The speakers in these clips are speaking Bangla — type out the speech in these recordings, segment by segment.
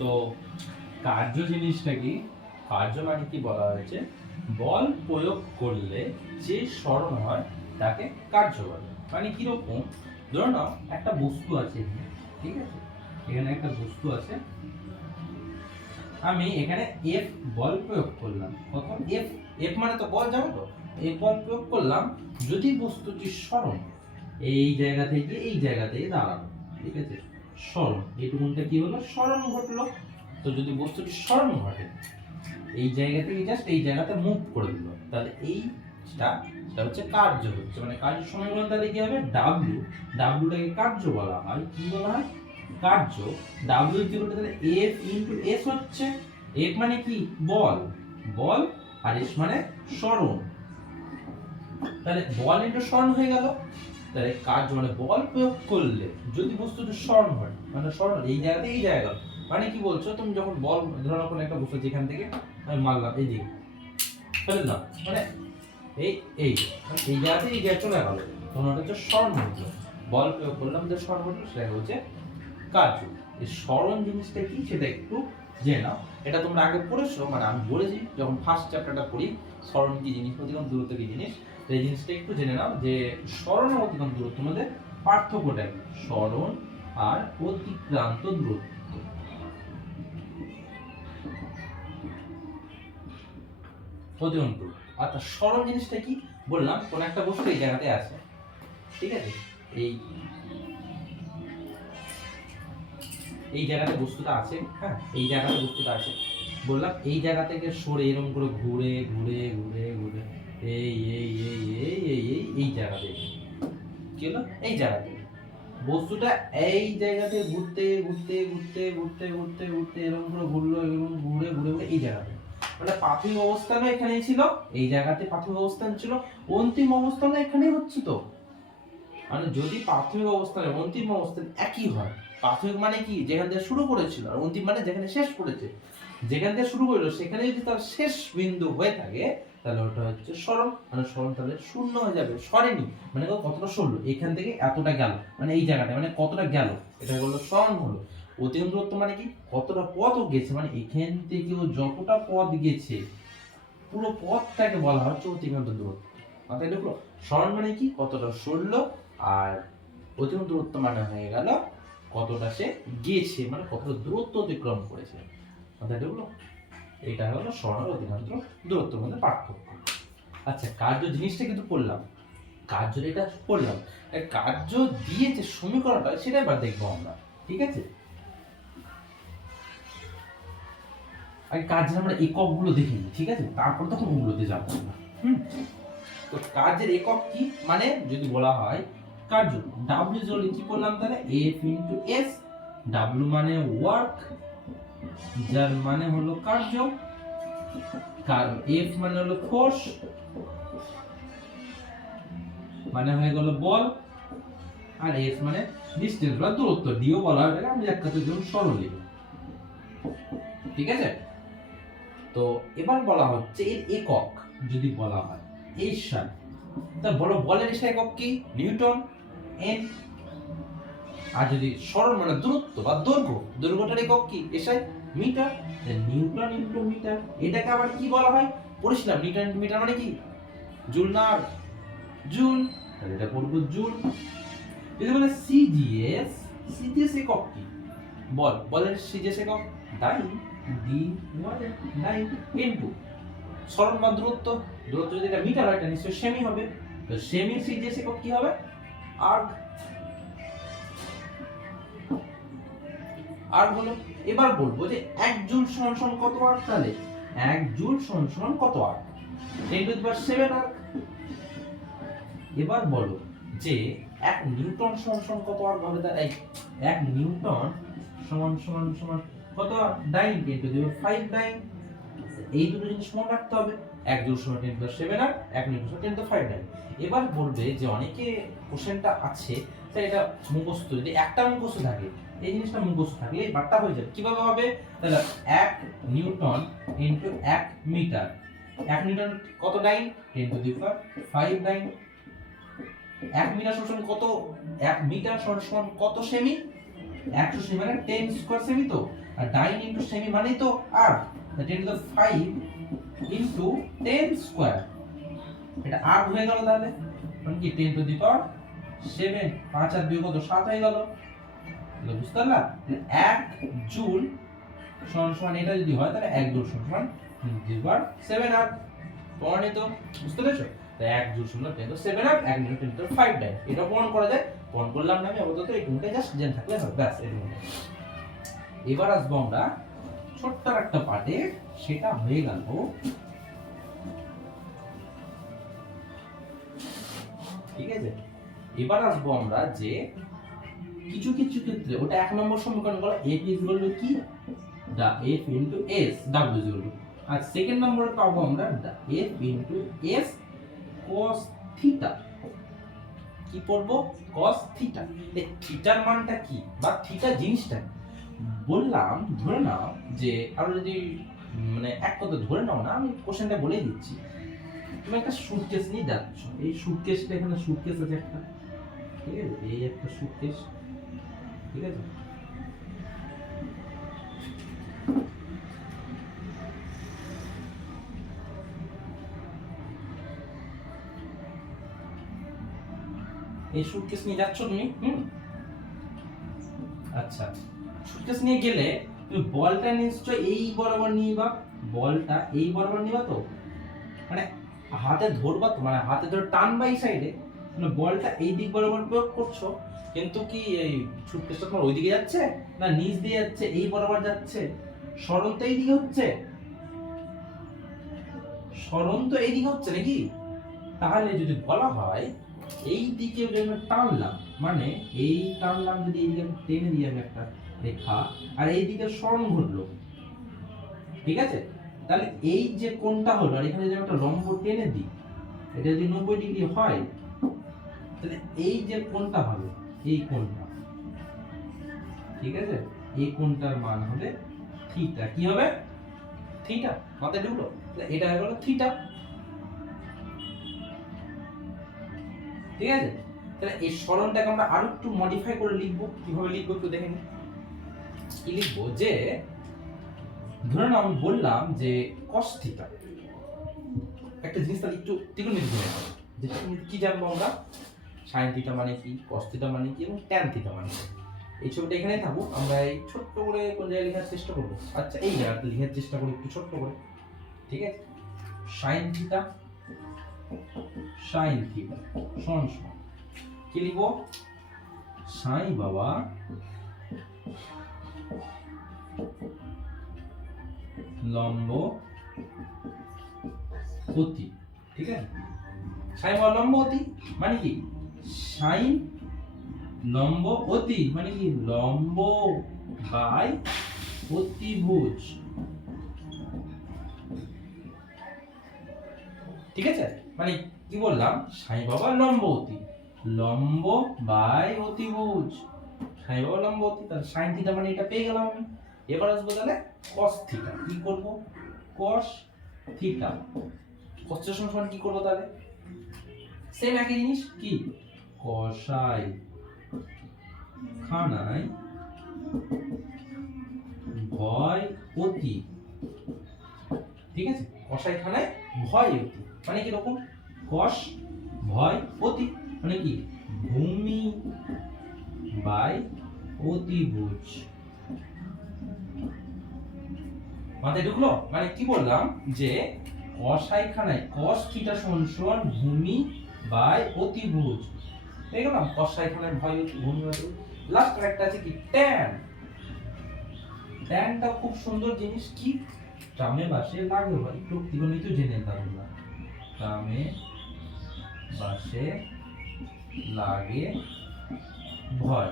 তো কার্য জিনিসটা কি? কার্য মানে কি বলা হয়েছে, বল প্রয়োগ করলে যে সরণ হয় তাকে কার্য বলে। মানে কিরকম, ধরো না একটা বস্তু আছে এখানে, ঠিক আছে, এখানে একটা বস্তু আছে, আমি এখানে এফ বল প্রয়োগ করলাম। কত? এফ। এফ মানে তো বল, জানো তো? এফ বল প্রয়োগ করলাম, যদি বস্তুটি সরণ এই জায়গা থেকে এই জায়গাতে দাঁড়ালো, ঠিক আছে, সরণ, এইটুকুনটা কি হলো, সরণ ঘটলো। তো যদি বস্তুটি সরণ ঘটে, এই জায়গা থেকে জাস্ট এই জায়গাতে মুভ করে দিল, তাহলে এইটা সেটা হচ্ছে কার্য হচ্ছে, মানে কার্য সমীকরণ। তাহলে কি হবে, ডাব্লিউ, ডাব্লিউটাকে কার্য বলা হয়, কি বলা হয়, কার্য। ডাব্লিউ ইকুয়াল টু তাহলে এফ ইনটু এস হচ্ছে। এফ মানে কি, বল, বল, আর এস মানে সরণ। তাহলে বল ইনটু সরণ হয়ে গেল। তাহলে কার্য মানে বল প্রয়োগ করলে যদি বস্তুটি সরণ হয়, মানে সরণ এই জায়গাতে এই জায়গা, মানে কি বলছো, তুমি যখন বল ধরো কোনো একটা বস্তু যেখান থেকে আমি মারলাম এই দিকে ফেলে দাও, মানে এই এই মানে এই জায়গাতে এই জায়গা চলে গেল, তখন ওটা হচ্ছে সরণ হলো। বল প্রয়োগ করলাম যে সরণ হলো, সেটা হচ্ছে কার্য। এই সরণ জিনিসটা কি সেটা একটু জেনে নাও। এটা তোমরা আগে পড়েছো, মানে আমি বলেছি যখন ফার্স্ট চ্যাপ্টারটা পড়ি, সরণ কি জিনিস, অতিক্রম দূরত্ব কি জিনিস, এই জিনিসটা একটু জেনে নাও যে সরণ আর অতিক্রান্ত দূরত্ব মধ্যে পার্থক্যটা কি। সরণ আর অতিক্রান্ত দূরত্ব, অতিক্রান্ত দূরত্ব। অর্থাৎ সরণ জিনিসটা কি বললাম, কোন একটা বস্তু এই জায়গাতে আছে, ঠিক আছে, এই এই জায়গাতে বস্তুটা আছে, হ্যাঁ, এই জায়গাতে বস্তুটা আছে, বললাম এই জায়গা থেকে সরে এরকম করে ঘুরে ঘুরে ঘুরে ঘুরে এই এই এই এই এই এই এই জায়গাতে কি হলো, এই জায়গাতে বস্তুটা এই জায়গাতে ঘুরতে ঘুরতে ঘুরতে ঘুরতে ঘুরতে ঘুরতে এরকম করে ঘুরলো, এরকম ঘুরে ঘুরে ঘুরে এই জায়গাতে, মানে প্রাথমিক অবস্থানও এখানেই ছিল, এই জায়গাতে প্রাথমিক অবস্থান ছিল, অন্তিম অবস্থানও এখানেই হচ্ছে। তো মানে যদি প্রাথমিক অবস্থান এবং অন্তিম অবস্থান একই হয়, প্রাথমিক মানে কি, যেখান থেকে শুরু করেছিল, আর অন্তিম মানে যেখানে শেষ করেছে, যেখান থেকে শুরু করলো সেখানে যদি তার শেষ বিন্দু হয়ে থাকে, তাহলে ওটা হচ্ছে সরণ। মানে সরণ তাহলে শূন্য হয়ে যাবে, সরেনি মানে কতটা সরলো, এখান থেকে এতটা গেল, মানে এই জায়গাটা মানে কতটা গেল, এটা হলো সরণ হলো। অতিক্রান্ত দূরত্ব মানে কি, কতটা পথ গেছে, মানে এখান থেকে ও যতটা পথ গেছে পুরো পথটাকে বলা হচ্ছে অতিক্রান্ত দূরত্ব। মাথায় ঢুকলো? সরণ মানে কি, কতটা সরলো, আর অতিক্রান্ত দূরত্ব মানে হয়ে গেল কতটা সে গিয়েছে, মানে কতটা দূরত্ব অতিক্রম করেছে। মাথায় ঢুকলো? এটা হলো সরণ আর অতিক্রান্ত দূরত্বের মধ্যে পার্থক্য। আচ্ছা, কার্য জিনিসটা কিন্তু পড়লাম, কার্য এটা পড়লাম, কার্য দিয়ে যে সমীকরণটা সেটা এবার দেখবো আমরা, ঠিক আছে। আগে কার্যের আমরা একক গুলো দেখে নিই, ঠিক আছে, তারপর তখন ওগুলোতে যাবো আমরা। তো কার্যের একক কি, মানে যদি বলা হয় কার্য, ডাব্লিউ জলে কি করলাম, তাহলে এফ ইনটু এস। ডাব্লিউ মানে ওয়ার্ক, যার মানে হলো কার্য, এফ মানে হলো ফোর্স, মানে হয়ে গেল বল, আর এস মানে ডিসটেন্স বা দূরত্ব, ডিও বলা হয় এটাকে, আমি এক কথায় যেমন সরলি, ঠিক আছে। তো এবার বলা হচ্ছে এর একক যদি বলা হয় এই সাল, তা বলো বলের একক কি, নিউটন, এন। আর যদি সরণ মানে দূরত্ব বা দৈর্ঘ্য, দৈর্ঘ্যটার একক কি, SI, metre, newton into metre. এটাকে আবার কি বলা হয়, পড়েছিলাম, নিউটন ইনটু মিটার মানে কি, জুল না জুল, তাহলে এটা পড়বো জুল। যদি বলে সিজিএস, সিজিএস একক কি, বল, বলের সিজিএস একক ডাইন, ডি মানে ডাইন, ইনটু সরণ বা দূরত্ব, দূরত্ব যদি এটা মিটার হয় এটা নিশ্চয়ই সেমি হবে, তো সেমি সিজিএস একক কি হবে, আর্ক, আর হলো। এবার বলবো যে 1 জুল সমান সমান কত আর্ক, তাহলে 1 জুল সমান সমান কত erg, 10 to the power 7 erg. এবার বলো যে 1 নিউটন সমান সমান কত আর্ক হবে, তাহলে 1 নিউটন সমান সমান সমান কত আর্ক, 9 10 টু দি পাওয়ার 5 9। এই দুটো জিনিস মনে রাখতে হবে, 1 জুল সমান 10 to the power 7 erg, 1 newton সমান 10 টু দি পাওয়ার 5 9। এবার বলবে যে অনেকে কোশ্চেনটা আছে, তাই এটা মুখস্থ, যদি একটা মুখস্থ থাকে, এই জিনিসটা মুখস্থ থাকলে এই বারটা হয়ে যাবে। কিভাবে হবে, তাহলে 1 নিউটন ইনটু 1 মিটার, 1 নিউটন কত, 9 10 টু দি পাওয়ার 5 9। 1 মিটার সমান কত, 1 মিটার সমান কত সেমি, 100 সেমি মানে 10 স্কয়ার সেমি তো, আর 9 ইনটু সেমি মানেই তো আর 10 টু the 5 ইনটু 10 স্কয়ার, এটা আর হয়ে গেল তাহলে, মানে কি 10 টু দি পাওয়ার 7, 5 আর 2 কত 7 হয়ে গেল। তাহলে বুঝতে পারলা 1 জুল সমান এটা যদি হয় তাহলে 1 জুল সমান 7 আর প্রমাণিত, বুঝতে পেরেছো? তো 1 জুল সমান 10 টু 7 আর 1 জুল 10 টু 5 দেয়, এটা প্রমাণ করা যায়। প্রমাণ করলাম না আমি আপাতত, এইটুকুটা জাস্ট জেনে থাকলে হবে, ব্যাস এটুকু। এবার আসবো আমরা ছোট্ট একটা পার্টে, সেটা হয়ে গেল ঠিক আছে। এবার আসবো আমরা যে কিছু কিছু ক্ষেত্রে ওটা 1 নম্বর সমীকরণ বলা f ইজ ইকুয়াল টু কি the f into s w is equal to, আর সেকেন্ড নম্বরে পাবো আমরা the f into s cos theta. কি পড়বো? cos theta. এই থিটার মানটা কি বা থিটা জিনিসটা বললাম, ধরে নাও যে আমরা যদি মানে এক কথা ধরে নাও না, আমি কোশ্চেনটা বলেই দিচ্ছি। তুমি একটা সুটকেস নিয়ে যাচ্ছ, এই সুটকেসটা এখানে সুটকেস আছে একটা, ঠিক আছে, এই একটা সুটকেস, ঠিক আছে। এই সুটকেস নিয়ে যাচ্ছ তুমি, আচ্ছা সুটকেস নিয়ে গেলে তুমি বলটা নিশ্চয় এই বরাবর নিবা, বলটা এই বরাবর নিবা তো, মানে হাতে ধরবা তো, মানে হাতে ধরে টানবা এই সাইডে, মানে বলটা এই দিক বরাবর প্রয়োগ করছো, কিন্তু কি এই সুটকেসটা তোমার ওই দিকে যাচ্ছে না নিচ দিয়ে যাচ্ছে, এই বরাবর যাচ্ছে, সরণ তো এই দিকে হচ্ছে, সরণ তো এই দিকে হচ্ছে নাকি? তাহলে যদি বলা হয় এই দিকে যদি আমরা টানলাম, মানে এই টানলাম যদি এই দিকে টেনে দিই আমি একটা রেখা, আর এই দিকে সরণ ঘটলো, ঠিক আছে, তাহলে এই যে কোণটা হলো, আর এখানে যদি একটা লম্ব টেনে দিই, এটা যদি 90 ডিগ্রি হয়, তাহলে এই যে কোণটা হবে, এই কোণটা, ঠিক আছে, এই কোণটার মান হবে থিটা। কি হবে? থিটা। মাথায় ঢুকলো? এটা হয়ে গেল থিটা, ঠিক আছে। তাহলে এই সরণটাকে আমরা আরো একটু মডিফাই করে লিখবো। কিভাবে লিখবো একটু দেখে নিই। কি লিখবো? যে ধরে নাও আমি বললাম যে cos থিটা, একটা জিনিস তাহলে একটু ত্রিকোণমিতি ধরে নাও, যে কি জানবো আমরা, sin থিটা মানে কি, cos থিটা মানে কি, এবং tan থিটা মানে কি। এই ছবিটা এখানেই থাকুক, আমরা এই ছোট্ট করে কোন জায়গায় লেখার চেষ্টা করবো। আচ্ছা এই জায়গাতে লেখার চেষ্টা করি একটু ছোট্ট করে, ঠিক আছে। sin থিটা সমান সমান কি লিখবো? সাই বাবা লম্ব অতি, ঠিক আছে। সাই বাবা লম্ব অতি মানে কি? সাইন লম্ব অতি মানে কি? লম্ব বাই অতিভুজ, ঠিক আছে। মানে কি বললাম? সাই বাবা লম্ব অতি, লম্ব বাই অতিভুজ, সাই বাবা লম্ব অতি, তাহলে সাইন থিটা মানে এটা পেয়ে গেলাম আমি। এবার আসবো তাহলে cos থিটা। কি করব? cos theta. cos থিটা সমান কি করব তাহলে? সেম একই জিনিস, কি কসাই খানায় ভয় অতি, ঠিক আছে। কসাই খানায় ভয় অতি মানে কি রকম? কস ভয় অতি মানে কি? ভূমি বাই অতিভুজ। মাথায় ঢুকলো? মানে কি বললাম যে কসাই খানায় cos থিটা সমান ভূমি বাই অতিভুজ, এই গেলাম কসাই খানায় ভয় অতি, ভূমি বাই অতিভুজ। লাস্ট একটা আছে কি tan। ট্যানটা খুব সুন্দর জিনিস, কি ট্রামে বাসে লাগে ভাই, একটু ত্রিকোণমিতি জেনে নিলাম না। ট্রামে বাসে লাগে ভয়,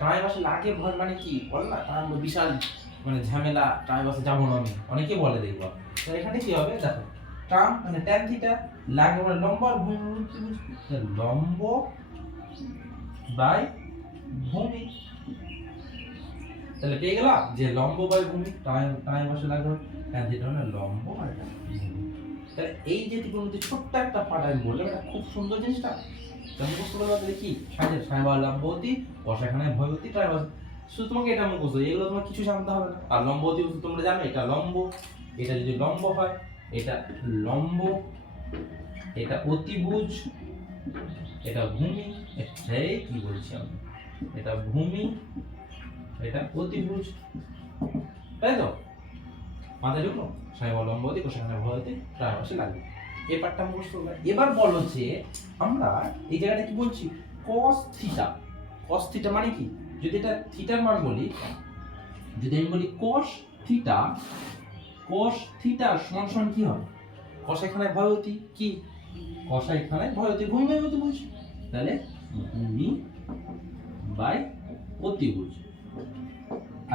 ট্রামে বাসে লাগে ভয় মানে কি বল না, তার বিশাল মানে ঝামেলা, ট্রামে বাসে যাবো না আমি, অনেকে বলে দেখবা। তো এখানে কি হবে দেখো, ট্রাম মানে ট্যান থিটা, লাগে মানে লম্ব আর ভূমি, লম্ব বাই ভূমি, তাহলে পেয়ে গেলাম যে লম্ব বাই ভূমি, টাইম বসে লাগবে tan থিটা মানে লম্ব আর ভূমি। তাহলে এই যে ত্রিকোণমিতি ছোট্ট একটা পার্ট আমি বললাম, এটা খুব সুন্দর জিনিসটা। তুমি বুঝতে পারবে দেখি সাই বাবা লম্ব অতি, কসাই খানায় ভয় অতি, শুধু তোমাকে এটা মুখস্থ, এগুলো তোমার কিছু জানতে হবে না। আর লম্ব অতিভুজ তোমরা জানো, এটা লম্ব, এটা যদি লম্ব হয়, এটা লম্ব, এটা অতিভুজ, এটা ভূমি, এই কি বলছি আমি, এটা ভূমি, এটা অতিভুজ, তাই তো? মাথায় ঢুকলো? সাহেব লম্ব অতি কোষাখানে ভয়তে প্রায় মাসে লাগবে, এই পার্টটা মুখস্থ হবে। এবার বলো যে আমরা এই জায়গাটা কি বলছি, cos থিটা। cos থিটা মানে কি, যদি এটা থিটার মান বলি, যদি আমি বলি cos থিটা, cos থিটা সমান সমান কি হবে, কোষাখানায় ভয়তি কি, কোষাখানায় ভয়তি ভূমি বাই অতিভুজ, তাহলে ভূমি বাই অতিভুজ।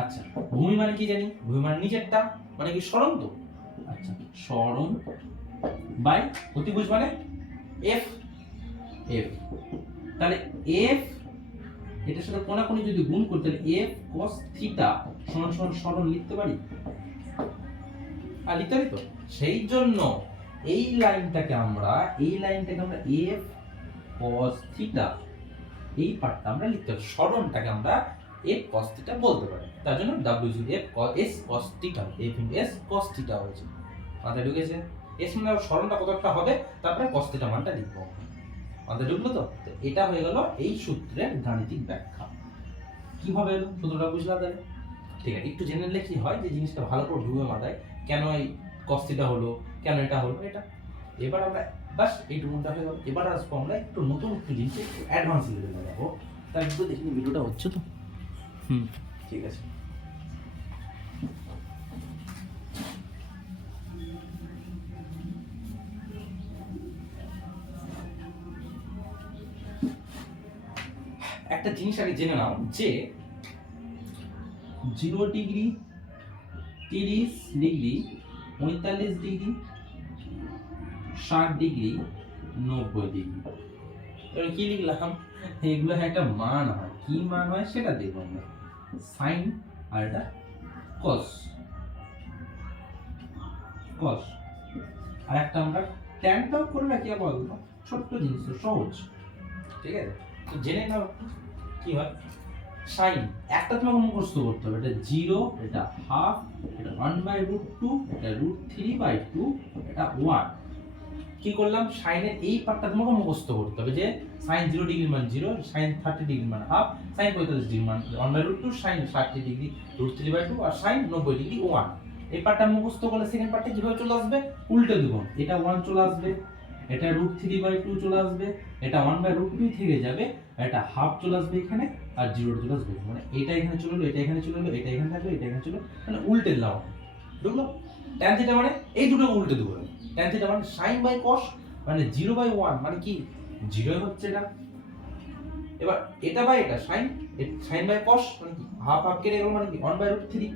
আচ্ছা, ভূমি মানে কি জানি, ভূমি মানে নিচেরটা, মানে কি সরণ তো, আচ্ছা সরণ বাই অতিভুজ মানে এফ, এফ, তাহলে এফ এটার সাথে কোণাকুণি যদি গুণ করতে, তাহলে এফ cos থিটা সমান সমান সরণ লিখতে পারি, আর লিখতে পারি তো। সেই জন্য এই লাইনটাকে আমরা এফ cos থিটা, এই পার্টটা আমরা লিখতে পারি, সরণটাকে আমরা এফ cos থিটা বলতে পারি। তার জন্য w is F S cos theta, F in S cos theta হয়েছে। মাথায় ঢুকেছে? এস মানে সরণটা কতটা হবে, তারপরে cos থিটা মানটা লিখবো। মাথায় ঢুকলো তো? এটা হয়ে গেল এই সূত্রের গাণিতিক ব্যাখ্যা। কিভাবে এলো সূত্রটা বুঝলা তাহলে? ঠিক আছে, একটু জেনে নিলে কি হয় যে জিনিসটা ভালো করে ঢুকে মাথায়, কেন এই cos থিটা হলো, কেন এটা হলো, এটা। এবার আমরা বাস এইটুকুটা হয়ে গেল। এবার আসবো আমরা একটু নতুন একটু জিনিস, একটু অ্যাডভান্স লেভেলে যাবো। তার একটু দেখি ভিডিওটা হচ্ছে তো? ঠিক আছে। একটা জিনিস আগে জেনে নাও যে 0 degree, 30 degree, 45 degree, 60 degree, 90 degree, এবার কি লিখলাম, এগুলো একটা মান হয়, কি মান হয় সেটা দেখবো আমরা। সাইন আর এটা কস, কস, আর একটা আমরা ট্যানটাও করে রাখি, আবার ছোট্ট জিনিস তো, সহজ। ঠিক আছে, তো জেনে নাও কি হয়। সাইন একটা তোমাকে মুখস্থ করতে হবে, এটা 0, এটা হাফ, এটা 1/√2, এটা √3/2, এটা 1। কি করলাম, সাইনের এই পার্টটা তোমাকে মুখস্থ করতে হবে যে সাইন 0 ডিগ্রি মান 0, সাইন 30 ডিগ্রি মান হাফ, সাইন 45 ডিগ্রি মান 1/√2, সাইন 60 ডিগ্রি √3/2, আর সাইন 90 ডিগ্রি 1। এই পার্টটা মুখস্থ করলে সেকেন্ড পার্টে কিভাবে চলে আসবে, উল্টে দেব, এটা 1 চলে আসবে, এটা √3/2 চলে আসবে, এটা 1/√2 থেকে যাবে, আর এটা হাফ চলে আসবে এখানে, আর 0 চলে আসবে, মানে এটা এখানে চলে এলো, এটা এখানে চলে এলো, এটা এখানে থাকবে, এটা এখানে চলে, মানে উল্টে দিলাম। বুঝলো? tan থিটা মানে এই দুটো উল্টে দেবো। tan থিটা মানে sin বাই cos, মানে 0/1 মানে কি 0 হচ্ছে এটা। এবার এটা বাই এটা sin বাই cos মানে কি হাফ হাফ কেটে গেল, মানে কি 1/√3।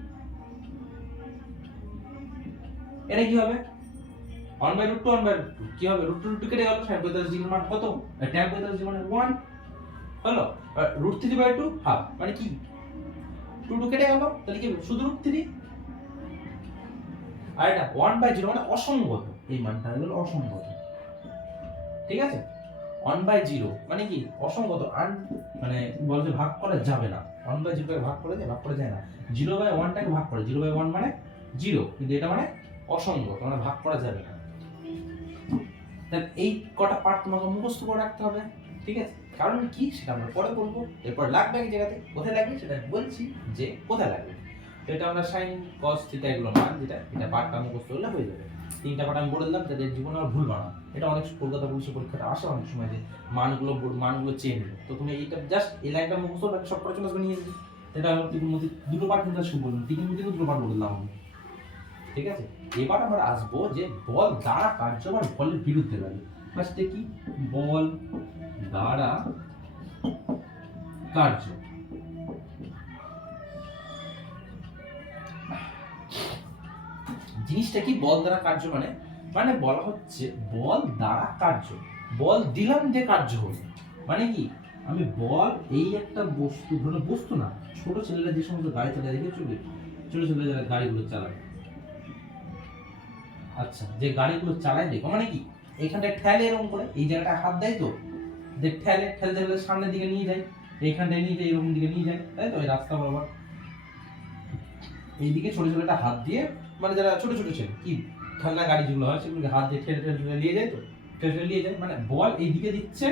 এটা কি হবে 1/√2, 1/√2 কি হবে, √2 কেটে গেল, sin 45 ডিগ্রির মান কত, tan 45 ডিগ্রি মানে 1 হলো, আর √3/2 হাফ মানে কি 2 কেটে গেল, তাহলে কি শুধু √3। আর এটা 1/0 মানে অসঙ্গত, এই মানটা হলো অসঙ্গত। ঠিক আছে, 1/0 মানে কি অসঙ্গত, মানে বলতে ভাগ করা যাবে না। 1/0 টাকে ভাগ করা যায়, ভাগ করা যায় না। 0/1 টাকে ভাগ করে, 0/1 মানে 0, কিন্তু এটা মানে অসঙ্গত, মানে ভাগ করা যাবে না। তাহলে এই কটা পার্ট তোমাকে মুখস্থ করে রাখতে হবে। ঠিক আছে, কারণ কি সেটা আমরা পরে বলবো। এরপর লাগবে এই জায়গাতে, কোথায় লাগবে সেটা বলছি যে কোথায় লাগবে। তো এটা আমরা sin cos থিটা এগুলো মান, যেটা এটা পার্টটা মুখস্থ করলে হয়ে যাবে। তিনটা পার্ট আমি বলে দিলাম, তাদের জীবনে আর ভুল বানা। এটা অনেক কলকাতা পুলিশের পরীক্ষাটা আসে অনেক সময়, যে মানগুলো চেঞ্জ, তো তুমি এইটা জাস্ট এই লাইনটা মুখস্থ করে সব পড়া চলে আসবে নিয়ে যাবে। এটা আমি মধ্যে দুটো পার্ট কিন্তু শুরু বললাম, তিন মধ্যে দুটো পার্ট বললাম আমি। ঠিক আছে, এবার আমরা আসবো যে বল দ্বারা কার্য আর বলের বিরুদ্ধে লাগে। ফার্স্টে কি, বল দ্বারা কার্য। জিনিসটা কি বল দ্বারা কার্য মানে, মানে বলা হচ্ছে বল দ্বারা কার্য, বল দিলাম যে কার্য হলো, মানে কি আমি বল এই একটা বস্তু, ধরো বস্তু না, ছোট ছেলেরা যে সমস্ত গাড়ি চালায় দেখে চলে, ছোট ছেলেরা যারা গাড়িগুলো চালায়, আচ্ছা যে গাড়িগুলো চালায় দেখো, মানে কি এখানটা ঠেলে এরকম করে, এই জায়গাটা হাত দেয় তো, যে ঠেলে ঠেলে ঠেলে সামনের দিকে নিয়ে যায়, এইখানটা নিয়ে যায়, এরকম দিকে নিয়ে যায়, তাই তো? এই রাস্তা বরাবর এইদিকে ছোট ছোট একটা হাত দিয়ে, মানে যারা ছোট ছোট ছেলে কি খেলনা গাড়ি যেগুলো হয় সেগুলোকে হাত দিয়ে ঠেলে ঠেলে ঠেলে নিয়ে যায়, তো ঠেলে ঠেলে নিয়ে যায়, মানে বল এইদিকে দিচ্ছে,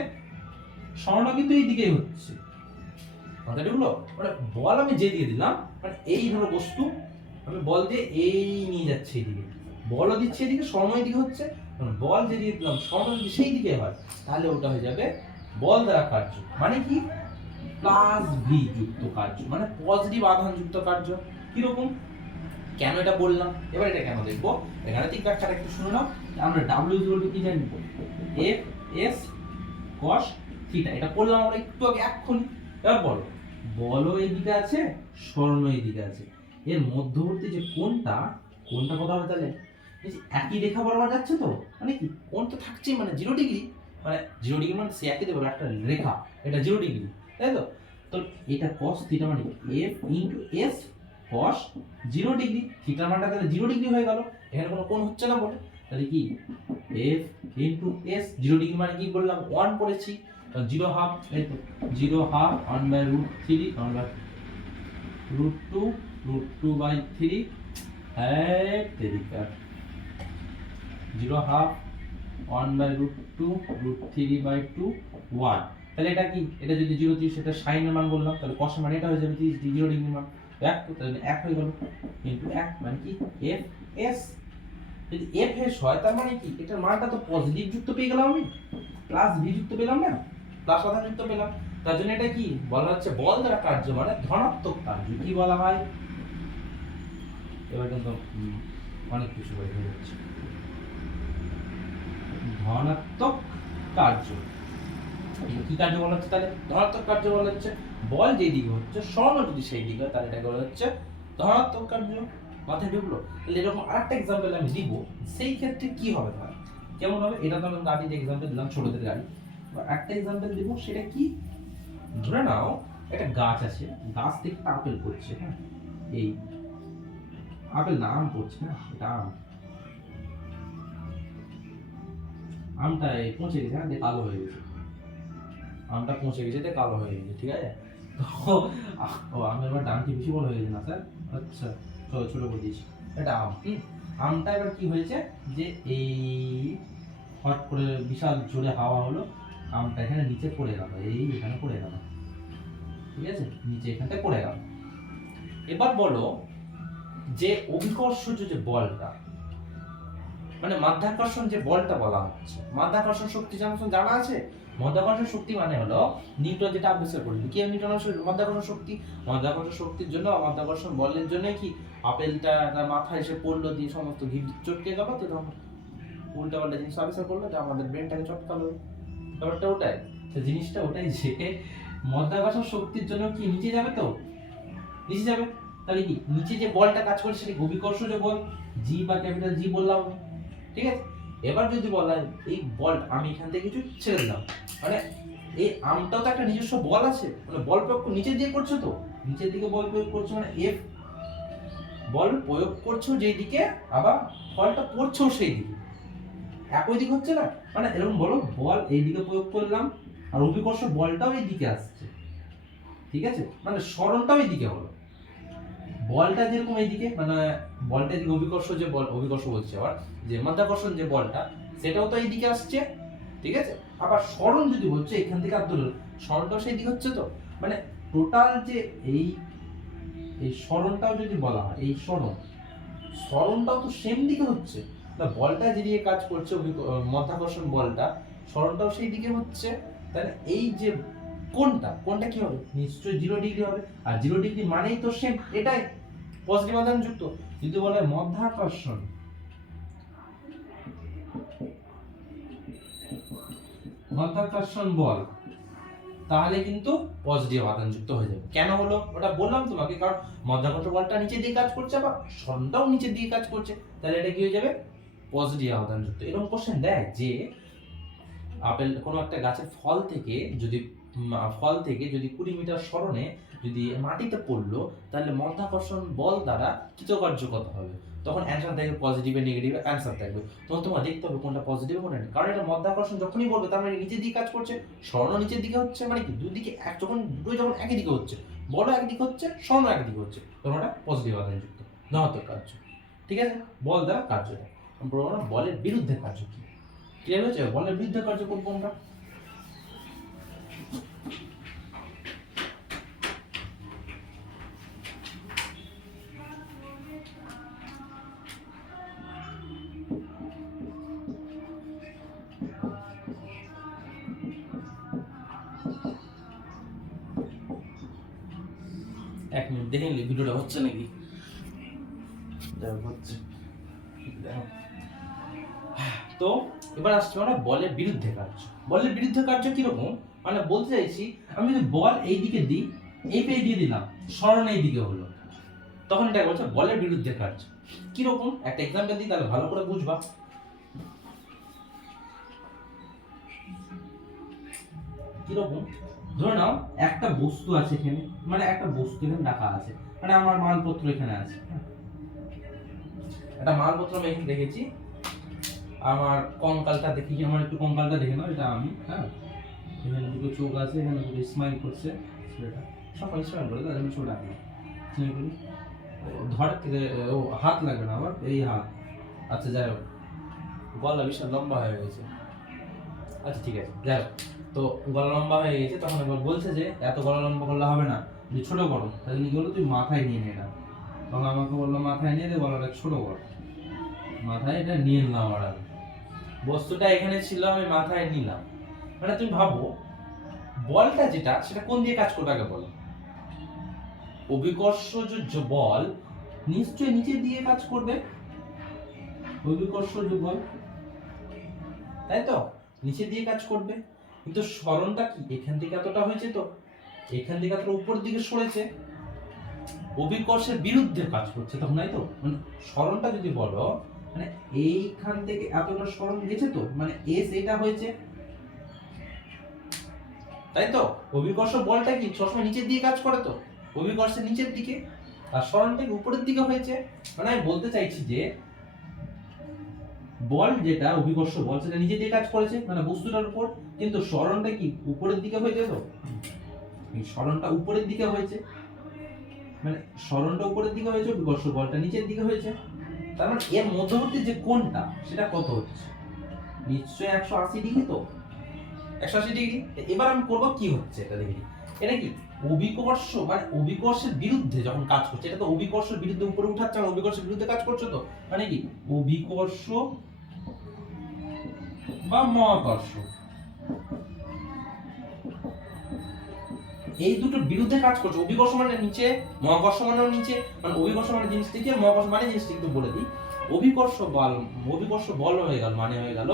সরানো কিন্তু এইদিকেই হচ্ছে। কথাটা হলো মানে বল আমি যেদিকে দিলাম, মানে এই ধরো বস্তু আমি বল দিয়ে এই নিয়ে যাচ্ছে এইদিকে, বলও দিচ্ছে এদিকে, সরানো এইদিকে হচ্ছে, মানে বল যেদিকে দিলাম সরানো যদি সেই দিকে হয়, তাহলে ওটা হয়ে যাবে বল দ্বারা কার্য। মানে কি? প্লাস ভি যুক্ত কার্য, মানে পজিটিভ আধান যুক্ত কার্য। কিরকম, কেন এটা বললাম, এবার এটা কেন দেখবো। এখানে ঠিক ব্যাখ্যাটা একটু শুনে নাও। আমরা ডাব্লিউ ইকুয়াল টু কি জানি, এফ এস কস থিটা, এটা করলাম আমরা একটু আগে এক্ষুনি। এবার বলো, বলও এইদিকে আছে, স্বর্ণ এইদিকে আছে, এর মধ্যবর্তী যে কোণটা, কোণটা কত হবে তাহলে? এই যে একই রেখা বরাবর যাচ্ছে, তো মানে কি কোণ তো থাকছেই, মানে 0 ডিগ্রি, মানে 0 ডিগ্রি মানে সে একই দেবো একটা রেখা, এটা 0 ডিগ্রি, তাই তো? তো এটা cos থিটা মানে f into s cos 0 degree, থিটার মানটা তাহলে 0 ডিগ্রি হয়ে গেল, এখানে কোনো কোণ হচ্ছে না বলে, তাহলে কি f ইনটু s 0 ডিগ্রি মানে কি বললাম 1 পড়েছি, 0 হাফ, এই তো 0 হাফ 1/√3 √2 √2/3, হ্যাঁ তেরিকা 0 হাফ 1/√2 √3/2 1, তাহলে এটা কি, এটা যদি 0 30 সেটা সাইনের মান বললাম, তাহলে cos এর মান এটা হয়ে যাবে 0 ডিগ্রি মান, এক তো তাহলে 1 হয়ে গেল, কিন্তু 1 মানে কি f s, যদি f s হয় তার মানে কি এটার মানটা তো পজিটিভ যুক্ত পেয়ে গেলাম আমি, প্লাস ভি যুক্ত পেলাম না, প্লাস আধান যুক্ত পেলাম, তার জন্য এটা কি বলা হচ্ছে বল দ্বারা কার্য, মানে ধনাত্মক কার্য কি বলা হয়। এবার কিন্তু অনেক কিছু হয়ে যাচ্ছে, ধনাত্মক কার্য, কি কার্য বলা হচ্ছে তাহলে? ধনাত্মক কার্য বলা হচ্ছে বল যেই দিকে হচ্ছে সরণ যদি সেই দিকে হয়, তাহলে এটা বলা হচ্ছে ধনাত্মক কার্য। মাথায় ঢুকলো? তাহলে এরকম আরেকটা एग्जांपल আমি দিব, সেই ক্ষেত্রে কি হবে তাহলে, কেমন হবে? এটা তো আমি গাড়ির एग्जांपल দিলাম, ছোটদের গাড়ি। একটা एग्जांपल দিব, সেটা কি, ধরে নাও একটা গাছ আছে, গাছ থেকে আপেল পড়ছে, হ্যাঁ এই আপেল না আম পড়ছে, হ্যাঁ এটা আম, আমটা পচে গেছে, হ্যাঁ কালো হয়ে গেছে, আমটা পচে গেছে, কালো হয়ে গেছে, ঠিক আছে? তো ও আমি এবার ডানটি বেশি বড় হয়ে গেছে না স্যার, আচ্ছা ছোট ছোট করে দিয়েছি, এটা আম। আমটা এবার কি হয়েছে যে এই হট করে বিশাল জোরে হাওয়া হলো, আমটা এখানে নিচে পড়ে গেল, এই এখানে পড়ে গেল, ঠিক আছে, নিচে এখানটা পড়ে গেল। এবার বলো যে অভিকর্ষজ যে বলটা, মানে মাধ্যাকর্ষণ যে বলটা বলা হচ্ছে, মাধ্যাকর্ষণ শক্তি যেমন জানা আছে, মাধ্যাকর্ষণ শক্তি মানে হলো নিউটন যেটা আবিষ্কার করলেন, কি নিউটনের মাধ্যাকর্ষণ শক্তি, মাধ্যাকর্ষণ শক্তির জন্য মাধ্যাকর্ষণ বলের জন্য কি আপেলটা তার মাথায় এসে পড়লো, দিয়ে সমস্ত ঘি চটকে গেল, তো তখন উল্টা পাল্টা জিনিস আবিষ্কার করলো, এটা আমাদের ব্রেনটাকে চটকালো, ব্যাপারটা ওটাই, তো জিনিসটা ওটাই যে মাধ্যাকর্ষণ শক্তির জন্য কি নিচে যাবে, তো নিচে যাবে, তাহলে কি নিচে যে বলটা কাজ করে সেটা অভিকর্ষজ বল, জি বা ক্যাপিটাল জি বললাম, ঠিক আছে? এবার যদি বলা এই বল আমি এখান থেকে কিছু ছেড়ে দিলাম, মানে এই আমটাও তো একটা নিজস্ব বল আছে, মানে বল প্রয়োগ নিচে দিয়ে করছো, তো নিচের দিকে বল প্রয়োগ করছো, মানে এফ বল প্রয়োগ করছো যেই দিকে, আবার বলটা পড়ছো সেই দিকে, একই দিক হচ্ছে না, মানে এরকম বলো বল এই দিকে প্রয়োগ করলাম আর অভিকর্ষ বলটাও এই দিকে আসছে, ঠিক আছে, মানে সরণটাও এই দিকে হলো, বলটা যেরকম এইদিকে, মানে বলটা এদিকে অভিকর্ষ যে বল, অভিকর্ষ বলছে আবার যে মাধ্যাকর্ষণ যে বলটা সেটাও তো এইদিকে আসছে, ঠিক আছে, আবার সরণ যদি বলছে এখান থেকে আর দূরে, সরণটাও সেই দিকে হচ্ছে, তো মানে টোটাল যে এই এই সরণটাও যদি বলা হয়, এই সরণটাও তো সেম দিকে হচ্ছে, না বলটা যেদিকে কাজ করছে মাধ্যাকর্ষণ বলটা, সরণটাও সেই দিকে হচ্ছে, তাহলে এই যে কোনটা কি হবে, নিশ্চয়ই 0 ডিগ্রি হবে, আর 0 ডিগ্রি মানেই তো সেম, এটাই পজিটিভ আধান যুক্ত। যদি বলে মাধ্যাকর্ষণ বল, তাহলে কিন্তু পজিটিভ আধান যুক্ত হয়ে যাবে। কেন হলো ওটা বললাম তোমাকে, কারণ মাধ্যাকর্ষণ বলটা নিচে দিয়ে কাজ করছে, আবার সরণটাও নিচে দিয়ে কাজ করছে, তাহলে এটা কি হয়ে যাবে পজিটিভ আধান যুক্ত। এরকম কোশ্চেন দেয় যে আপেল কোনো একটা গাছের ফল থেকে যদি 20 মিটার সরণে যদি মাটিতে পড়লো তাহলে মাধ্যাকর্ষণ বল দ্বারা কৃতকার্য কত হবে, তখন অ্যান্সার থাকবে পজিটিভ নেগেটিভ অ্যান্সার থাকবে। তখন তোমার দেখতে হবে কোনটা পজিটিভ কোনটা নেগেটিভ, কারণ এটা মাধ্যাকর্ষণ যখনই বলবে তার মানে নিচের দিকে কাজ করছে, স্বর্ণ নিচের দিকে হচ্ছে, মানে কি দুদিকে যখন দুটোই যখন একই দিকে হচ্ছে, বলও একদিকে হচ্ছে স্বর্ণ একদিকে হচ্ছে, তখন ওটা পজিটিভ আধানযুক্ত ধনাত্মক কার্য। ঠিক আছে, বল দ্বারা কার্যটা। আমরা বলের বিরুদ্ধে কার্য কি, ক্লিয়ার হয়েছে? বলের বিরুদ্ধে কার্য করবো আমরা। এক মিনিট দেখে নিলি ভিডিওটা হচ্ছে নাকি, হচ্ছে। তো এবার আসছে আমরা বলের বিরুদ্ধে কার্য। বলের বিরুদ্ধে কার্য কিরকম, মানে বলতে চাইছি আমি যদি বল এই দিকে দিই, এই পেয়ে দিয়ে দিলাম, স্মরণ এই দিকে হলো, তখন এটা বলছে বলের বিরুদ্ধে কার্য। কিরকম একটা এক্সাম্পল দিই তাহলে ভালো করে বুঝবা। কিরকম, ধরে নাও একটা বস্তু আছে এখানে, মানে একটা বস্তু এখানে রাখা আছে, মানে আমার মালপত্র এখানে আছে, একটা মালপত্র আমি এখানে রেখেছি। আমার কঙ্কালটা দেখি, আমার একটু কঙ্কালটা দেখে নাও, এটা আমি, হ্যাঁ এখানে দুটো চোখ আছে, এখানে দুটো স্মাইল করছে ছেলেটা, সবাই স্মাইল করে, তাহলে আমি ছোট রাখলাম স্মাইল করি, ধর ও হাত লাগবে না আবার, এই হাত, আচ্ছা যাই হোক গলা বিশাল লম্বা হয়ে গেছে, আচ্ছা ঠিক আছে যাই হোক, তো গলা লম্বা হয়ে গেছে, তখন এবার বলছে যে এত গলা লম্বা করলে হবে না, যদি ছোট করো, তাহলে কি বললো তুই মাথায় নিয়ে নে এটা, তখন আমাকে বললো মাথায় নিয়ে দে, গলাটা ছোট কর, মাথায় এটা নিয়ে নিলাম, আর বস্তুটা এখানে ছিল আমি মাথায় নিলাম, মানে তুমি ভাবো বলটা যেটা সেটা কোন দিয়ে কাজ করবে আগে বলো, অভিকর্ষজ বল নিশ্চয়ই নিচের দিকে কাজ করবে, অভিকর্ষজ বল, তাই তো নিচের দিকে কাজ করবে, কিন্তু সরণটা কি এখান থেকে এতটা হয়েছে, তো এখান থেকে এতটা উপরের দিকে সরেছে, অভিকর্ষের বিরুদ্ধে কাজ করছে তখন, তাই তো মানে সরণটা যদি বলো মানে এইখান থেকে এতটা সরণ গেছে, তো মানে এস এটা হয়েছে, তাই তো অভিকর্ষ বলটা কি সবসময় নিচের দিকে কাজ করে, তো অভিকর্ষের নিচের দিকে, আর সরণটা কি উপরের দিকে হয়েছে, মানে আমি বলতে চাইছি যে বল যেটা অভিকর্ষ বল সেটা নিচের দিকে কাজ করেছে মানে বস্তুটার উপর, কিন্তু সরণটা কি উপরের দিকে হয়েছে, তো এই সরণটা উপরের দিকে হয়েছে, মানে সরণটা উপরের দিকে হয়েছে, অভিকর্ষ বলটা নিচের দিকে হয়েছে, তার মানে এর মধ্যবর্তী যে কোণটা সেটা কত হচ্ছে, নিশ্চয়ই 180 ডিগ্রি, তো 180 ডিগ্রি। এবার আমি করবো কি হচ্ছে এটা দেখি, এটা কি অভিকর্ষ মানে অভিকর্ষের বিরুদ্ধে যখন কাজ করছে, এটা তো অভিকর্ষের বিরুদ্ধে উপরে উঠাচ্ছে, মানে অভিকর্ষের বিরুদ্ধে কাজ করছে, তো মানে কি অভিকর্ষ বা মহাকর্ষ, এই দুটোর বিরুদ্ধে কাজ করছে, অভিকর্ষ মানে নিচে, মহাকর্ষ মানেও নিচে, মানে অভিকর্ষ মানে জিনিসটিকে, মহাকর্ষ মানে জিনিসটিকে একটু বলে দিই, অভিকর্ষ বল হয়ে গেল মানে হয়ে গেল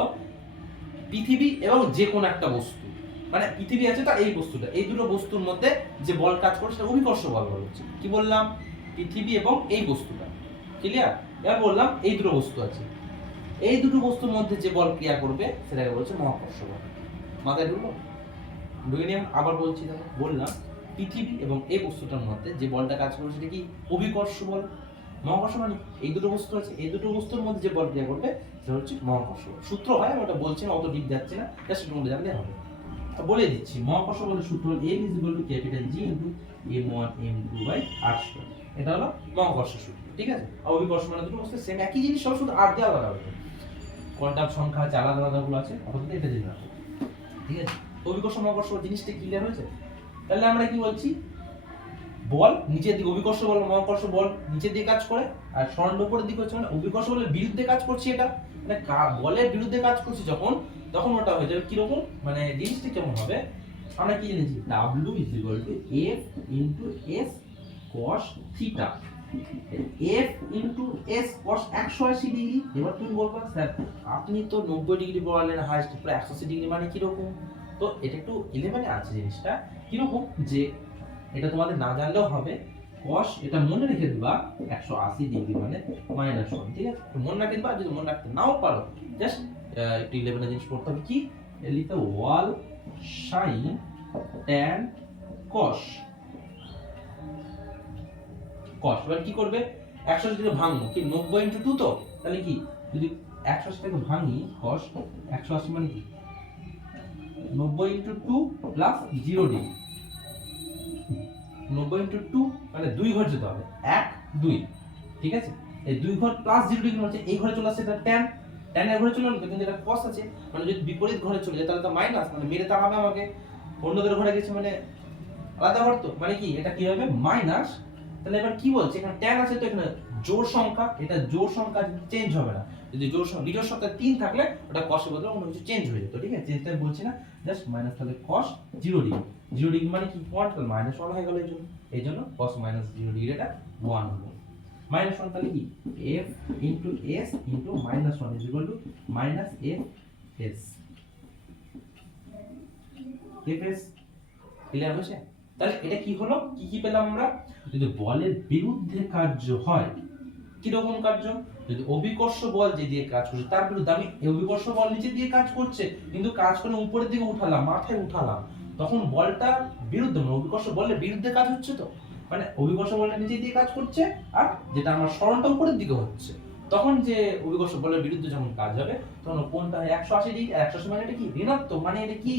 পৃথিবী এবং যে কোনো একটা বস্তু, মানে পৃথিবী আছে তার এই বস্তুটা, এই দুটো বস্তুর মধ্যে যে বল কাজ করছে সেটা অভিকর্ষ বল হচ্ছে। কি বললাম, পৃথিবী এবং এই বস্তুটা, ক্লিয়ার? এবার বললাম এই দুটো বস্তু আছে, এই দুটো বস্তুর মধ্যে যে বল ক্রিয়া করবে সেটাকে বলছে মহাকর্ষ বল। মাথায় ঢুকলো? ঢুকে নিয়ে আবার বলছি, দেখো বললাম পৃথিবী এবং এই বস্তুটার মধ্যে যে বলটা কাজ করবে সেটা কি অভিকর্ষ বল। মহাকর্ষ মানে এই দুটো বস্তু আছে, এই দুটো বস্তুর মধ্যে যে বল ক্রিয়া করবে সেটা হচ্ছে মহাকর্ষ বল। সূত্র হয়, আমি ওটা বলছি না, অত ডিপ যাচ্ছে না, জাস্ট একটু মনে জানলে হবে। বলে দিচ্ছি, মহাকর্ষ বলের সূত্র হল M = capital G × m1 m2/r²। এটা হলো মহাকর্ষ সূত্র, ঠিক আছে? আর অভিকর্ষ মানে দুটো বস্তু সেম একই জিনিস, সব শুধু আর দিয়ে আলাদা হবে, কোয়ান্টাম সংখ্যা আছে, আলাদা আলাদা গুলো আছে, আপাতত এটা জেনে রাখো, ঠিক আছে? অভিকর্ষ মহাকর্ষ জিনিসটা ক্লিয়ার হয়েছে? তাহলে আমরা কি বলছি, বল নিচের দিকে, অভিকর্ষ বল মহাকর্ষ বল নিচের দিকে কাজ করে, আর সরণ উপরের দিকে হচ্ছে, মানে অভিকর্ষ বলের বিরুদ্ধে কাজ করছে, এটা মানে বলের বিরুদ্ধে কাজ করছে যখন, তখন ওটা হয়ে যাবে কিরকম, মানে জিনিসটা কেমন হবে, আমরা কি জেনেছি W = F × S cos θ, F × S cos 180 degree. এবার তুমি বলবা স্যার আপনি তো 90 ডিগ্রি বললেন, হাইস্ট প্রায় 180 ডিগ্রি মানে কিরকম, তো এটা একটু 11 এ আছে জিনিসটা, কিরকম যে এটা তোমাদের না জানলেও হবে, cos এটা মনে রেখে দিবা 180 ডিগ্রি মানে -1, ঠিক আছে? তো মনে রাখে দিবা, যদি মনে রাখতে নাও পারো জাস্ট একটু 11 এর জিনিস পড়তে হবে, কি লিখতে, ওয়াল sin tan cos, কস। এবার কি করবে, 180 থেকে ভাঙবো, কি 90 ইন্টু 2 তো, তাহলে কি যদি 180 থেকে ভাঙি কস 180 মানে কি 90 ইন্টু 2 প্লাস 0 ডিগ্রি, 90 ইন্টু 2 মানে 2 ঘর যেতে হবে, 1 2, ঠিক আছে। এই 2 ঘর প্লাস 0 ডিগ্রি হচ্ছে এই ঘরে চলে আসছে, এটা tan, tan এর ঘরে চলে আসবে, কিন্তু এটা cos আছে, মানে যদি বিপরীত ঘরে চলে যায় তাহলে তো মাইনাস, মানে মেরে তাড়াবে আমাকে, অন্যদের ঘরে গেছে মানে আলাদা ঘর তো, মানে কি এটা কি হবে মাইনাস। তাহলে এবার কি বলছে, এখানে tan আছে তো এখানে জোড় সংখ্যা, এটা জোড় সংখ্যা চেঞ্জ হবে না, যদি জোড় সংখ্যা বিজোড় সংখ্যা 3 থাকলে ওটা cos এর বদলে অন্য কিছু চেঞ্জ হয়ে যেত, ঠিক আছে, চেঞ্জটা বলছি না, জাস্ট মাইনাস, তাহলে cos 0 ডিগ্রি, 0 ডিগ্রি মানে কি 1, তাহলে মাইনাস 1 হয়ে গেল, এইজন্য cos মাইনাস 0 ডিগ্রি এটা 1 হলো। মাইনাস 1 তাহলে কি f into s into minus 1 is equal two minus f s, f s clear হয়েছে। তাহলে এটা কি হলো, কি কি পেলাম আমরা, যদি বলের বিরুদ্ধে কার্য হয়, কি রকম কার্য, যদি অভিকর্ষ বল যে দিয়ে কাজ করছে তার বিরুদ্ধে, আমি অভিকর্ষ বল নিচে দিয়ে কাজ করছে কিন্তু কাজ করে উপরের দিকে উঠালাম, মাথায় উঠালাম, তখন বলটা বিরুদ্ধে, মানে অভিকর্ষ বলের বিরুদ্ধে কাজ হচ্ছে, তো মানে অভিকর্ষ বলটা নিচে দিয়ে কাজ করছে আর যেটা আমার সরণটা উপরের দিকে হচ্ছে, তখন যে অভিকর্ষ বলের বিরুদ্ধে যখন কাজ হবে তখন কোনটা 180 ডিগ্রি, 180 মানে এটা কি ঋণাত্মক, মানে এটা কি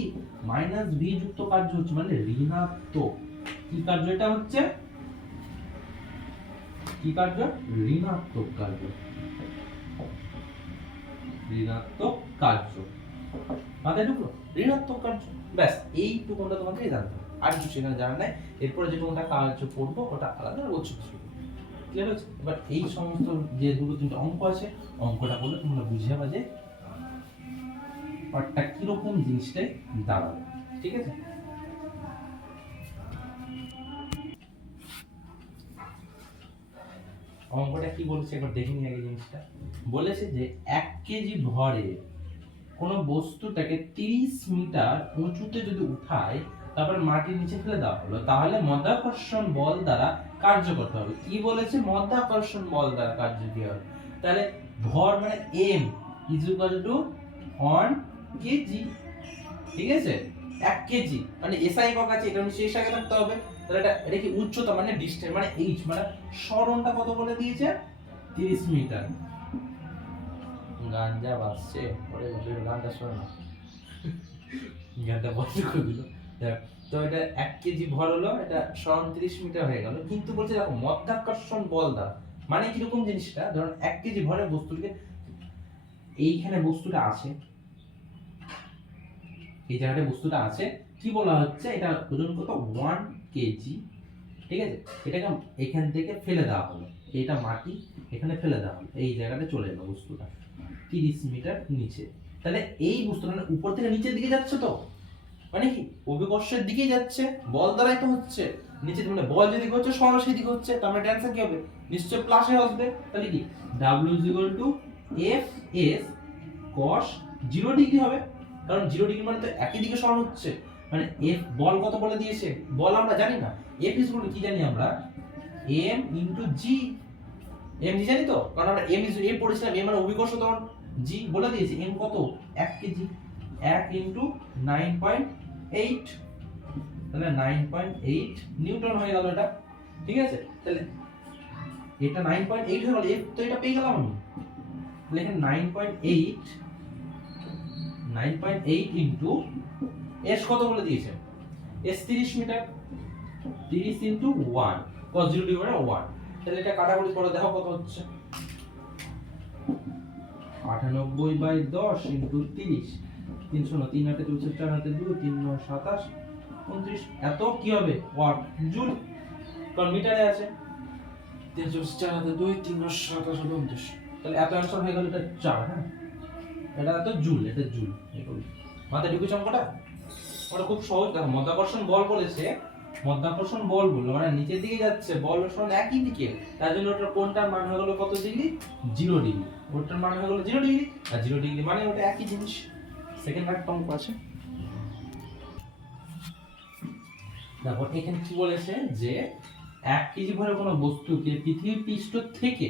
মাইনাস ভি যুক্ত কার্য হচ্ছে, মানে ঋণাত্মক, কি কার্য এটা হচ্ছে, কি কার্য, ঋণাত্মক কার্য, ঋণাত্মক কার্য, মাথায় ঢুকলো, ঋণাত্মক কার্য, ব্যাস এইটুকুটা তোমাকে জানতে হবে, আর কিছু সেখানে জানা নাই, এরপরে যেটুকুটা কার্য পড়বো ওটা আলাদা বলছি, ক্লিয়ার হচ্ছে। এবার এই সমস্ত যে দুটো তিনটা অঙ্ক আছে, অঙ্কটা করলে তোমরা বুঝে যাবে যে পার্টটা কিরকম জিনিসটাই দাঁড়াবে, ঠিক আছে। অঙ্কটা কি বলেছে একবার দেখে নিই আগে জিনিসটা, বলেছে যে 1 কেজি ভরে কোন বস্তুটাকে 30 মিটার উঁচুতে যদি উঠায় তারপর মাটির নিচে ফেলে দেওয়া হলো, তাহলে মাধ্যাকর্ষণ বল দ্বারা কার্য করতে হবে, কি বলেছে মাধ্যাকর্ষণ বল দ্বারা কার্য কি হবে, তাহলে ভর মানে m is equal two 1 KG, ঠিক আছে, 1 কেজি মানে এসআই একক আছে, এটা নিচে এসআই থাকতে হবে, তাহলে এটা কি উচ্চতা মানে ডিসটেন্স মানে h, মানে সরণটা কত বলে দিয়েছে 30 মিটার, গাঞ্জা বাজছে পরে গানটা শোনো না, গানটা বন্ধ করে দিল, তো এটা 1 কেজি ভর হলো, এটা সরণ 30 মিটার হয়ে গেল, কিন্তু বলছে দেখো মাধ্যাকর্ষণ বল দ্বারা, মানে কিরকম জিনিসটা, ধরুন 1 কেজি ভরের বস্তুকে, এইখানে বস্তুটা আছে, এই জায়গাটায় বস্তুটা আছে, কি বলা হচ্ছে এটা ওজন কত 1 কেজি, ঠিক আছে, এটাকে এখান থেকে ফেলে দেওয়া হলো, এটা মাটি এখানে ফেলে দেওয়া হলো, এই জায়গাটা চলে এলো বস্তুটা 30 মিটার নিচে, তাহলে এই বস্তুটা মানে উপর থেকে নিচের দিকে যাচ্ছে, তো মানে কি অভিকর্ষের দিকেই যাচ্ছে, বল দ্বারাই তো হচ্ছে, নিচে মানে বল যেদিকে হচ্ছে সরণ সেই দিকে হচ্ছে, তার মানে অ্যানসার কি হবে নিশ্চয় প্লাসে আসবে, তাহলে কি W F S cos 0 degree হবে, কারণ 0 ডিগ্রি মানে তো একই দিকে সরণ হচ্ছে, মানে F বল কত বলে দিয়েছে, বল আমরা জানি না, F ইজ কি জানি আমরা m * g, m জি জানি তো, কারণ আমরা m ইজ a পড়েছিলাম, m মানে অভিকর্ষ ত্বরণ, g বলে দিয়েছি, m কত 1 কেজি, 1 * 9.8, তাহলে 9.8 নিউটন হয়ে গেল এটা, ঠিক আছে, তাহলে এটা 9.8 হয়ে গেল, f তো এটা পেয়ে গেলাম আমি, তাহলে এখানে 9.8 ইনটু s কত বলে দিয়েছে, s 30 metre, 30 into 1 cos 0 degree মানে 1, তাহলে এটা কাটাকুটি করে দেখো কত হচ্ছে, 98/10 ইনটু 30, 300 না 3 হাতে 2 4 হাতে 2 3 9 27 29, এত কি হবে ওয়াট জুল, কারণ মিটারে আছে, 300 4 হাতে 2 3 9 27 29, তাহলে এত অ্যানসার হয়ে গেল, এটা 4, হ্যাঁ এটা তো জুল, এটা জুল, মাথায় ঢুকেছে অঙ্কটা, ওটা খুব সহজ, দেখো মাধ্যাকর্ষণ বল বলেছে, মাধ্যাকর্ষণ বল বললো মানে নিচের দিকে যাচ্ছে, বল সরণ একই দিকে, তার জন্য ওটার কোণটার মান হয়ে গেল কত ডিগ্রি 0 ডিগ্রি, ওটার মান হয়ে গেল 0 ডিগ্রি, আর 0 ডিগ্রি মানে ওটা একই জিনিস। সেকেন্ড একটা অঙ্ক আছে, দেখো এখানে কি বলেছে যে 1 কেজি ভরের কোনো বস্তুকে পৃথিবীর পৃষ্ঠ থেকে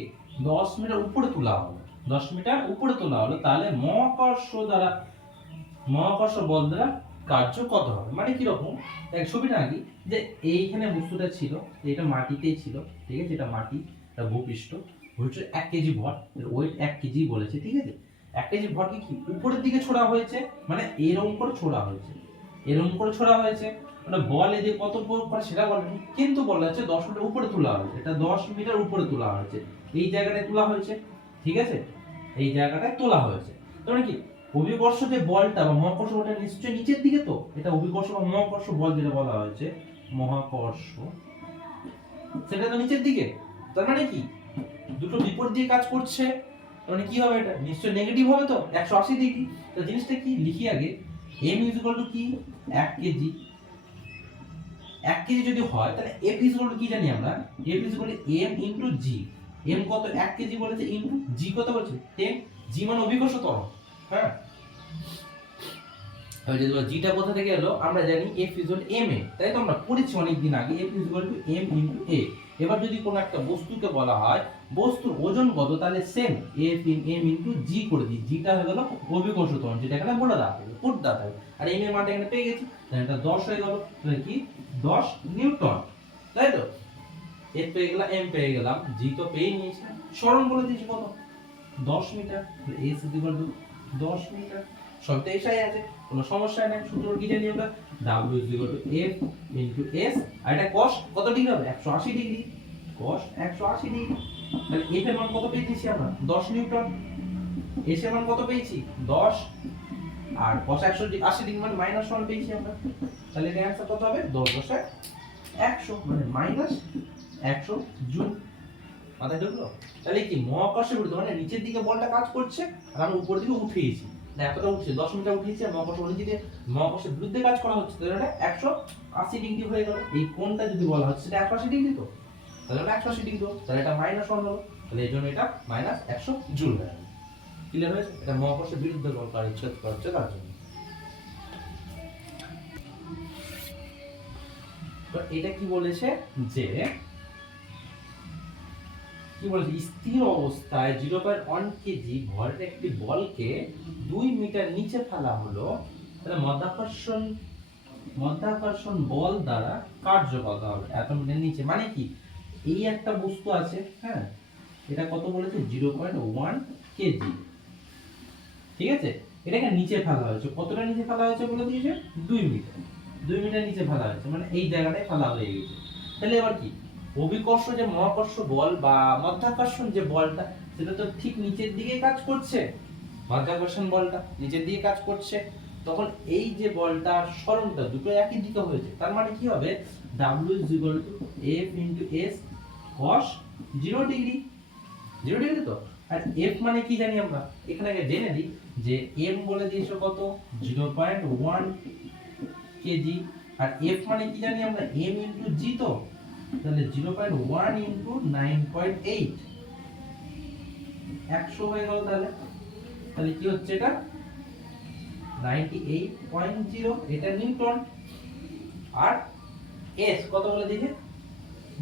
10 মিটার উপরে তোলা হলো, 10 মিটার উপরে তোলা হলো, তাহলে মহাকর্ষ বল দ্বারা কার্য কত হবে, মানে কিরকম এক ছবিটা আঁকি যে এইখানে বস্তুটা ছিল, এটা মাটিতেই ছিল, ঠিক আছে, এটা মাটি, এটা ভূপৃষ্ঠ, ভূপৃষ্ঠ 1 কেজি ভর, এর ওয়েট 1 কেজি বলেছে, ঠিক আছে। 1 কেজি ভরকে কি উপরের দিকে ছোড়া হয়েছে, মানে এরকম করে ছোড়া হয়েছে, এরকম করে ছোড়া হয়েছে, মানে বল এদিকে কত করে সেটা বলেনি, কিন্তু বলা হচ্ছে 10 মিটার উপরে তোলা হয়েছে, এটা 10 মিটার উপরে তোলা হয়েছে, এই জায়গাটায় তোলা হয়েছে, ঠিক আছে, এই জায়গাটায় তোলা হয়েছে। তার মানে কি অভিকর্ষ যে বলটা বা মহাকর্ষ বলটা নিশ্চয়ই নিচের দিকে, তো এটা অভিকর্ষ বা মহাকর্ষ বল যেটা বলা হয়েছে মহাকর্ষ, সেটা তো নিচের দিকে। তার মানে কি দুটো বিপরীত দিয়ে কাজ করছে, তার মানে কি হবে, এটা নিশ্চয়ই নেগেটিভ হবে, তো 180 ডিগ্রি। তো জিনিসটা কি লিখি আগে, m ইকুয়াল টু কি 1 কেজি, 1 কেজি যদি হয় তাহলে f ইকুয়াল টু কি জানি আমরা, f equal to m into g, m কত 1 কেজি বলেছে, ইনটু g কত বলেছে 10, g মানে অভিকর্ষ ত্বরণ, হ্যাঁ। তাহলে যদি জিটা কোথা থেকে এলো, আমরা জানি f ইকুয়াল টু ma, তাই তো আমরা পড়েছি অনেক দিন আগে, f equal to m into a। এবার যদি কোনো একটা বস্তুকে বলা হয় বস্তুর ওজন কত, তাহলে same f m into g করে দিই, gটা হয়ে গেল অভিকর্ষ ত্বরণ, যেটা এখানে বলে দেওয়া হবে, পুট দেওয়া হবে, আর m এর মানটা এখানে পেয়ে গেছি, তাহলে এটা 10 হয়ে গেল, তাহলে কি 10 নিউটন, তাই তো। f পেয়ে গেলাম, m পেয়ে গেলাম, g তো পেয়ে নিয়েছি, সরণ বলে দিয়েছি কত 10 মিটার, তাহলে s ইকুয়াল টু 10 মিটার, সবটা এসআই আছে, কোনো সমস্যা নেই। সূত্র কি জানি আমরা, w equal to f into s, আর এটা cos কত ডিগ্রি হবে 180 ডিগ্রি, cos 180 ডিগ্রি, তাহলে f এর মান কত পেয়েছি আমরা 10 নিউটন, s এর মান কত পেয়েছি 10, আর cos 180 ডিগ্রি মানে মাইনাস 1 পেয়েছি আমরা, তাহলে এর অ্যানসার কত হবে 10 10 100, মানে মাইনাস 100 জুল। মাথায় ঢুকলো? তাহলে কি মহাকর্ষের বিরুদ্ধে, মানে নিচের দিকে বলটা কাজ করছে আর আমরা উপর দিকে উঠিয়েছি, এতটা উঠছে 10 মিটার উঠিয়েছি, আর মহাকর্ষ বলেছি যে মহাকর্ষের বিরুদ্ধে কাজ করা হচ্ছে, তাহলে এটা 180 ডিগ্রি হয়ে গেল। এই কোণটা যদি বলা হচ্ছে সেটা 180 ডিগ্রি, তো তাহলে এটা 180 ডিগ্রি, তো তাহলে এটা মাইনাস 1 হলো, তাহলে এই জন্য এটা মাইনাস 100 জুল হয়ে গেল। ক্লিয়ার হয়েছে? এটা মহাকর্ষের বিরুদ্ধে বল কাজ করছে তার জন্য। তো এটা কি বলেছে যে কি বলেছে, স্থির অবস্থায় 0.1 কেজি ভরের একটি বলকে 2 মিটার নিচে ফেলা হলো, তাহলে মাধ্যাকর্ষণ বল দ্বারা কার্য কত হবে এত মিটার নিচে, মানে কি এই একটা বস্তু আছে, হ্যাঁ, এটা কত বলেছে 0.1 কেজি, ঠিক আছে, এটাকে নিচে ফেলা হয়েছে, কতটা নিচে ফেলা হয়েছে বলে দিয়েছে 2 মিটার, 2 মিটার নিচে ফেলা হয়েছে, মানে এই জায়গাটায় ফেলা হয়ে গেছে। তাহলে এবার কি অভিকর্ষ যে মহাকর্ষ বল বা মাধ্যাকর্ষণ যে বলটা, সেটা তো ঠিক নিচের দিকে কাজ করছে, মাধ্যাকর্ষণ বলটা নিচের দিকে কাজ করছে, তখন এই যে বলটা সরণটা দুটো একই দিকে হয়েছে, তার মানে কি হবে w f s cos 0 degree, 0 degree, তো আর f মানে কি জানি আমরা, এখানে আগে জেনে দিই যে m বলে দিয়েছো কত 0.1 কেজি, আর f মানে কি জানি আমরা m ইনটু g, তো তাহলে 0.1 ইনটু 9.8 100 হয়ে গেল, তাহলে তাহলে কি হচ্ছে এটা 98.0, এটা নিউটন, আর s কত বলে দিয়েছে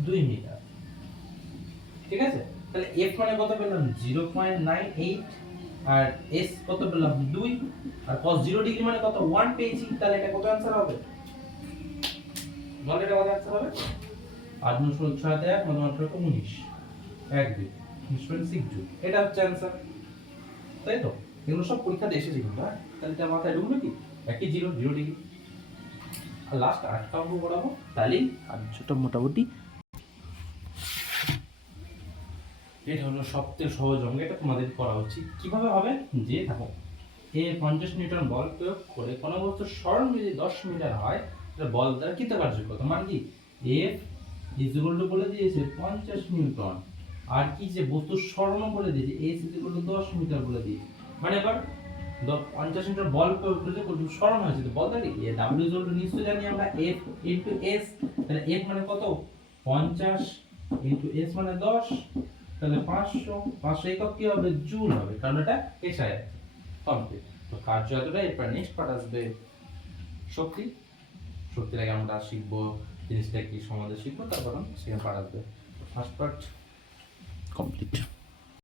2 মিটার, ঠিক আছে। তাহলে f মানে কত পেলাম 0.98, আর s কত পেলাম 2, আর cos 0 ডিগ্রি মানে কত 1 পেয়েছি, তাহলে এটা কত आंसर হবে, বলে এটা কত आंसर হবে 8 9 16 6 1 9 18 19 1 2 19.6 জুল, এটা হচ্ছে आंसर, তাই তো। এগুলো সব পরীক্ষাতে এসেছে কিন্তু, তাহলে এটা মাথায় ঢুকলো কি একই 0 0 ডিগ্রি, আর লাস্ট 8টা অঙ্ক করাবো, তাহলে কার্যটা মোটামুটি এটা হলো সবচেয়ে সহজ অঙ্ক, এটা তোমাদের করা উচিত। কিভাবে হবে, যে দেখো এ 50 নিউটন বল প্রয়োগ করে কোনো বস্তুর সরণ যদি 10 মিটার হয়, তাহলে বল দ্বারা কৃতকার্য কত, মানে কি F ইকুয়াল টু বলে দিয়েছে 50 নিউটন, আর কি যে বস্তুর সরণও বলে দিয়েছে S ইকুয়াল টু 10 মিটার বলে দিয়েছে, মানে এবার 50 মিটার বল প্রয়োগ করে যে কত সরণ হয়েছে, তো বল দ্বারা W ইকুয়াল টু নিশ্চয়ই জানি আমরা F ইনটু S, তাহলে F মানে কত 50 ইনটু S মানে 10, তাহলে 500 একক কি হবে জুল হবে, কারণ এটা এসআই আছে কমপ্লিট। তো কার্য এতটা, এরপর নেক্সট পার্ট আসবে শক্তির আগে আমরা শিখবো জিনিসটা কি সমাধান শিখবো, তারপর সেকেন্ড পার্ট আসবে। First part complete.